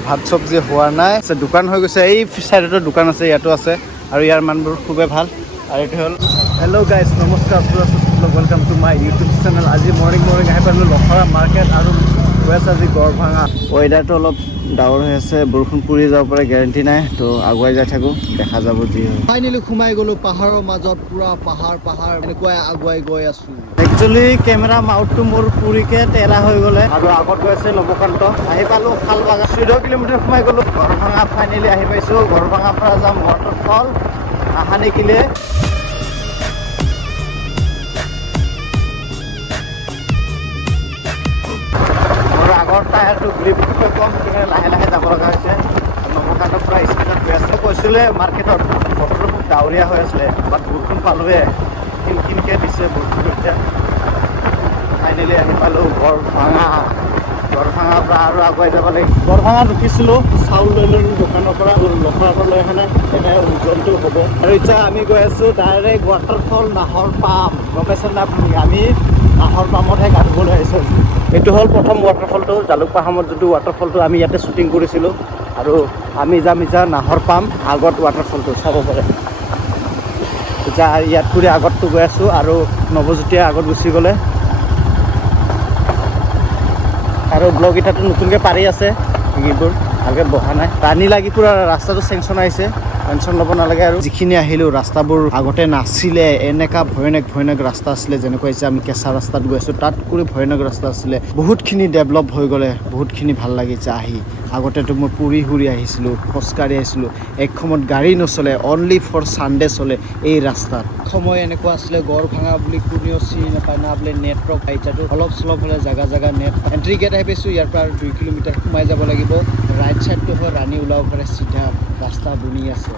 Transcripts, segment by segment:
ভাত চব্জি হোৱা নাই, দোকান হৈ গৈছে। এই চাইডতো দোকান আছে, ইয়াতো আছে, আৰু ইয়াৰ মানুহবোৰ খুবেই ভাল। আৰু এইটো হ'ল হেল্ল' গাইজ, নমস্কাৰ, welcome to my YouTube channel. আজি মৰ্ণিং আহি পালোঁ লখৰা মাৰ্কেট আৰু গৈ আছে আজি গড়ভাঙা। ৱেডাৰটো অলপ ডাৱৰ হৈ আছে, বৰষুণ পৰি যাব পাৰে, গেৰেণ্টি নাই, তো আগুৱাই যাই থাকোঁ, দেখা যাব যি হয়। ফাইনেলি সোমাই গ'লোঁ পাহাৰৰ মাজত, পুৰা পাহাৰ এনেকুৱাই আগুৱাই গৈ আছোঁ। একচুৱেলি কেমেৰা মাউথটো মোৰ পুৰিকে তেৰা হৈ গ'লে, আৰু আগত গৈ আছে নৱকান্ত। আহি পালোঁ শালবাগান, 14 কিলোমিটাৰ সোমাই গ'লোঁ গড়ভাঙা। ফাইনেলি আহি পাইছোঁ গড়ভাঙাৰ পৰা যাম ৱাটাৰফল আহানিকিলে। আগৰ টায়াৰটো গ্ৰিপটো কম, সেইকাৰণে লাহে লাহে যাব লগা হৈছে। নৱকান্তৰ পৰা স্পীডত গৈ আছে। কৈছিলে মাৰ্কেটত বতৰটো খুব ডাৱৰীয়া হৈ আছিলে, বাট বৰষুণ পালোৱে, কিনকিনকৈ দিছে বৰষুণ। এতিয়া ফাইনেলি আহি পালোঁ গড়ভাঙাৰ পৰা আৰু আগুৱাই যাব লাগিব। গড়ভাঙাত ৰখিছিলোঁ, চাউল লৈ ল'লোঁ দোকানৰ পৰা, লখৰাৰ পৰা লৈ অহা নাই, এটাই ওজনটো হ'ব। আৰু এতিয়া আমি গৈ আছোঁ ডাইৰেক্ট ৱাটাৰফল নাহৰ পাম। গম পাইছে না আপুনি? আমি নাহৰ পামতহে গা ধুবলৈ আহিছোঁ। এইটো হ'ল প্ৰথম ৱাটাৰফলটো, জালুক পাহামত যোনটো ৱাটাৰফলটো আমি ইয়াতে শ্বুটিং কৰিছিলোঁ। আৰু আমি যাম এতিয়া নাহৰ পাম আগত ৱাটাৰফলটো চাব পাৰে। এতিয়া ইয়াত কৰি আগতটো গৈ আছোঁ, আৰু নৱজ্যোতিয়ে আগত গুচি গ'লে। আৰু ব্লগ এটাটো নতুনকৈ পাৰি আছে, এইবোৰ ভালকৈ বহা নাই, পানী লাগি পুৰা ৰাস্তাটো চেংচন আহিছে, টেনশ্যন ল'ব নালাগে। আৰু যিখিনি আহিলোঁ ৰাস্তাবোৰ আগতে নাছিলে, এনেকা ভয়ানক ৰাস্তা আছিলে, যেনেকুৱা হৈছে আমি কেঁচা ৰাস্তাত গৈ আছোঁ, তাত কৰি ভয়ানক ৰাস্তা আছিলে। বহুতখিনি ডেভেলপ হৈ গ'লে, বহুতখিনি ভাল লাগিছে আহি। আগতেতো মই পুৰি আহিছিলোঁ, খোজকাঢ়ি আহিছিলোঁ, এক সময়ত গাড়ী নচলে, অনলি ফৰ ছানডে চলে এই ৰাস্তাত। সময় এনেকুৱা আছিলে, গড়ভাঙা বুলি কোনেও চিনি নাপায় না, বোলে নেটৱৰ্ক। এতিয়াতো অলপ চলপ হ'লে জাগা নেট। এণ্ট্ৰি গেট আহি পাইছোঁ, ইয়াৰ পৰা আৰু 2 কিলোমিটাৰ সোমাই যাব লাগিব। ৰাইট ছাইডটো হয় ৰাণী ওলাব পাৰে, চিধা ৰাস্তা বনি আছে।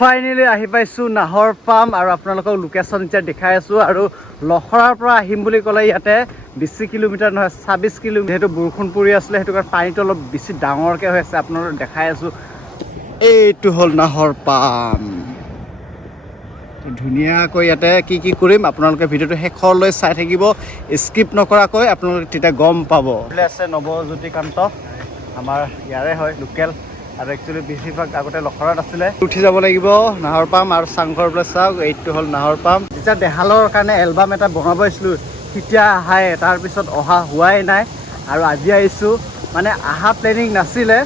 ফাইনেলি আহি পাইছোঁ নাহৰ পাম, আৰু আপোনালোকক লোকেশ্যন এতিয়া দেখাই আছোঁ। আৰু লখৰাৰ পৰা আহিম বুলি ক'লে ইয়াতে 20 কিলোমিটাৰ নহয়, 26 কিলোমিটাৰ। যিহেতু বৰষুণ পৰি আছিলে, সেইটো কাৰণে পানীটো অলপ বেছি ডাঙৰকৈ হৈ আছে, আপোনালোকক দেখাই আছোঁ। এইটো হ'ল নাহৰ পাম। ধুনীয়াকৈ ইয়াতে কি কৰিম, আপোনালোকে ভিডিঅ'টো শেষলৈ চাই থাকিব, স্কিপ নকৰাকৈ, আপোনালোকে তেতিয়া গম পাব। আছে নৱজ্যোতিকান্ত, আমাৰ ইয়াৰে হয়, লোকেল। আৰু একচুৱেলি বেছিভাগ আগতে লখৰাত আছিলে। উঠি যাব লাগিব নাহৰ পাম, আৰু চাংঘৰ বোলে চাওক, এইটো হ'ল নাহৰ পাম। যেতিয়া দেহালৰ কাৰণে এলবাম এটা বনাব আহিছিলোঁ, তেতিয়া আহাই, তাৰপিছত অহা হোৱাই নাই। আৰু আজি আহিছোঁ, মানে আহা প্লেনিং নাছিলে,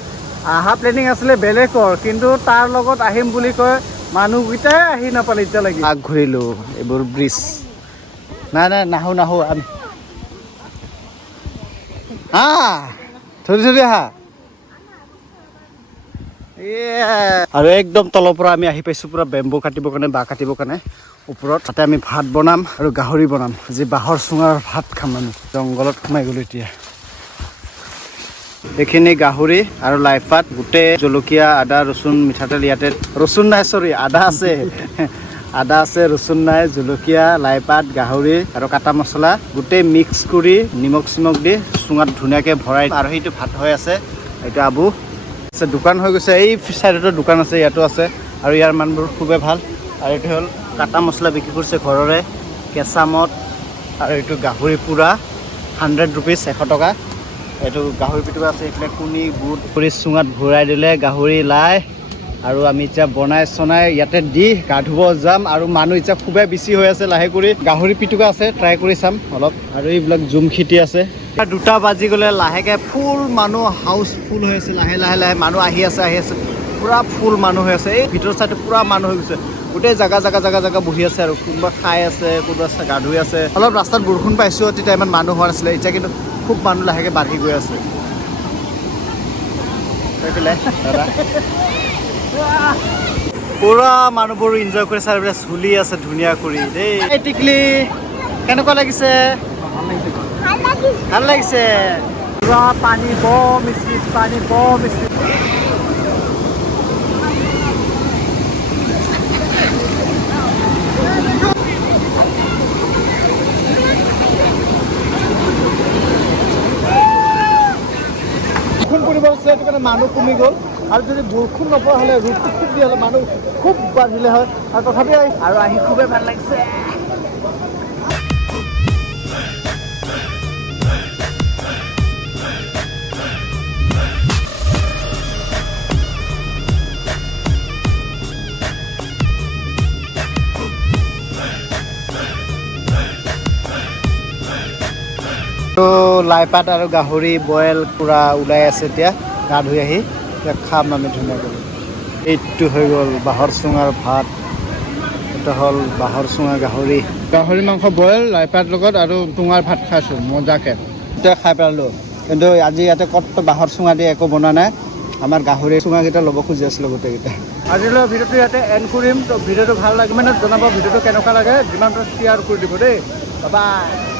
আহা প্লেনিং আছিলে বেলেগৰ, কিন্তু তাৰ লগত আহিম বুলি কয় মানুহকেইটাই আহি নাপালে এতিয়ালৈকে। আগ ঘূৰিলোঁ, এইবোৰ ব্ৰিজ নাই নাহো আমি। ধৰি আহা। আৰু একদম তলৰ পৰা আমি আহি পাইছোঁ, পুৰা বেম্বু কাটিবৰ কাৰণে, বাঁহ কাটিবৰ কাৰণে ওপৰত। তাতে আমি ভাত বনাম আৰু গাহৰি বনাম, যি বাঁহৰ চুঙাৰ ভাত খাম আমি। জংঘলত সোমাই গ'লোঁ এতিয়া। এইখিনি গাহৰি আৰু লাই পাত, গোটেই জলকীয়া, আদা, ৰচুন, মিঠাতেল। ইয়াতে ৰচুন নাই, চৰি আদা আছে, আদা আছে, ৰচুন নাই, জলকীয়া, লাই পাত, গাহৰি আৰু কাটা মছলা গোটেই মিক্স কৰি নিমখ চিমখ দি চুঙাত ধুনীয়াকৈ ভৰাই। আৰু সেইটো ভাত হৈ আছে, এইটো আবু। দোকান হৈ গৈছে, এই চাইডতো দোকান আছে, ইয়াতো আছে, আৰু ইয়াৰ মানুহবোৰ খুবেই ভাল। আৰু এইটো হ'ল কাটা মছলা বিক্ৰী কৰিছে ঘৰৰে, কেঁচা মদ, আৰু এইটো গাহৰি পুৰা 100 ৰুপিজ, 100 টকা। এইটো গাহৰি পিটুকা আছে, এইফালে কুনি বুট কৰি চুঙাত ভৰাই দিলে গাহৰি, লাই। আৰু আমি এতিয়া বনাই চনাই ইয়াতে দি গা ধুব যাম। আৰু মানুহ এতিয়া খুবেই বেছি হৈ আছে, লাহে কৰি। গাহৰি পিটুকা আছে, ট্ৰাই কৰি চাম অলপ। আৰু এইবিলাক জুম খেতি আছে। 2টা বাজি গ'লে লাহেকৈ ফুল মানুহ, হাউচ ফুল হৈ আছে, লাহে মানুহ আহি আছে, পুৰা ফুল মানুহ হৈ আছে। এই ভিতৰ চাইডে পুৰা মানুহ হৈ গৈছে, গোটেই জাগা বহি আছে, আৰু কোনোবা খাই আছে, কোনোবা গা ধুই আছে। অলপ ৰাস্তাত বৰষুণ পাইছোঁ, তেতিয়া ইমান মানুহ হোৱা নাছিলে, এতিয়া কিন্তু খুব মানুহ লাহেকৈ বাঢ়ি গৈ আছে। পুৰা মানুহবোৰ এনজয় কৰি চাই পেলাই চলি আছে ধুনীয়া কৰি দেই। এই টিকলি কেনেকুৱা লাগিছে? ভাল লাগিছে। পুৰা পানী বম স্পীড, পানী বম স্পীড। বৰষুণ পৰিব আছে, সেইটো কাৰণে মানুহ কমি গ'ল। আৰু যদি বৰষুণ নপৰা হ'লে ৰ'দটো খুব বেছি হ'লে মানুহ খুব বাঢ়িলে হয় আৰু তথাপি আৰু আহি খুবেই ভাল লাগিছে লাইপাত আৰু গাহৰি বইল পুৰা ওলাই আছে এতিয়া গা ধুই আহি এতিয়া খাম আমি ধুনীয়াকৈ এইটো হৈ গ'ল বাঁহৰ চুঙাৰ ভাত এটা হ'ল বাঁহৰ চুঙা গাহৰি মাংস বইল লাইপাত লগত আৰু চুঙাৰ ভাত খাইছোঁ মজাকৈ এতিয়া খাই পেলালোঁ কিন্তু আজি ইয়াতে ক'ত বাঁহৰ চুঙা দি একো বনোৱা নাই আমাৰ গাহৰি চুঙাকেইটা ল'ব খুজি আছিলোঁ গোটেইকেইটা আজিলৈ ভিডিঅ'টো ইয়াতে এণ্ড কৰিম তো ভিডিঅ'টো ভাল লাগে মানে জনাব ভিডিঅ'টো কেনেকুৱা লাগে যিমান শ্বেয়াৰ কৰি দিব দেই বাই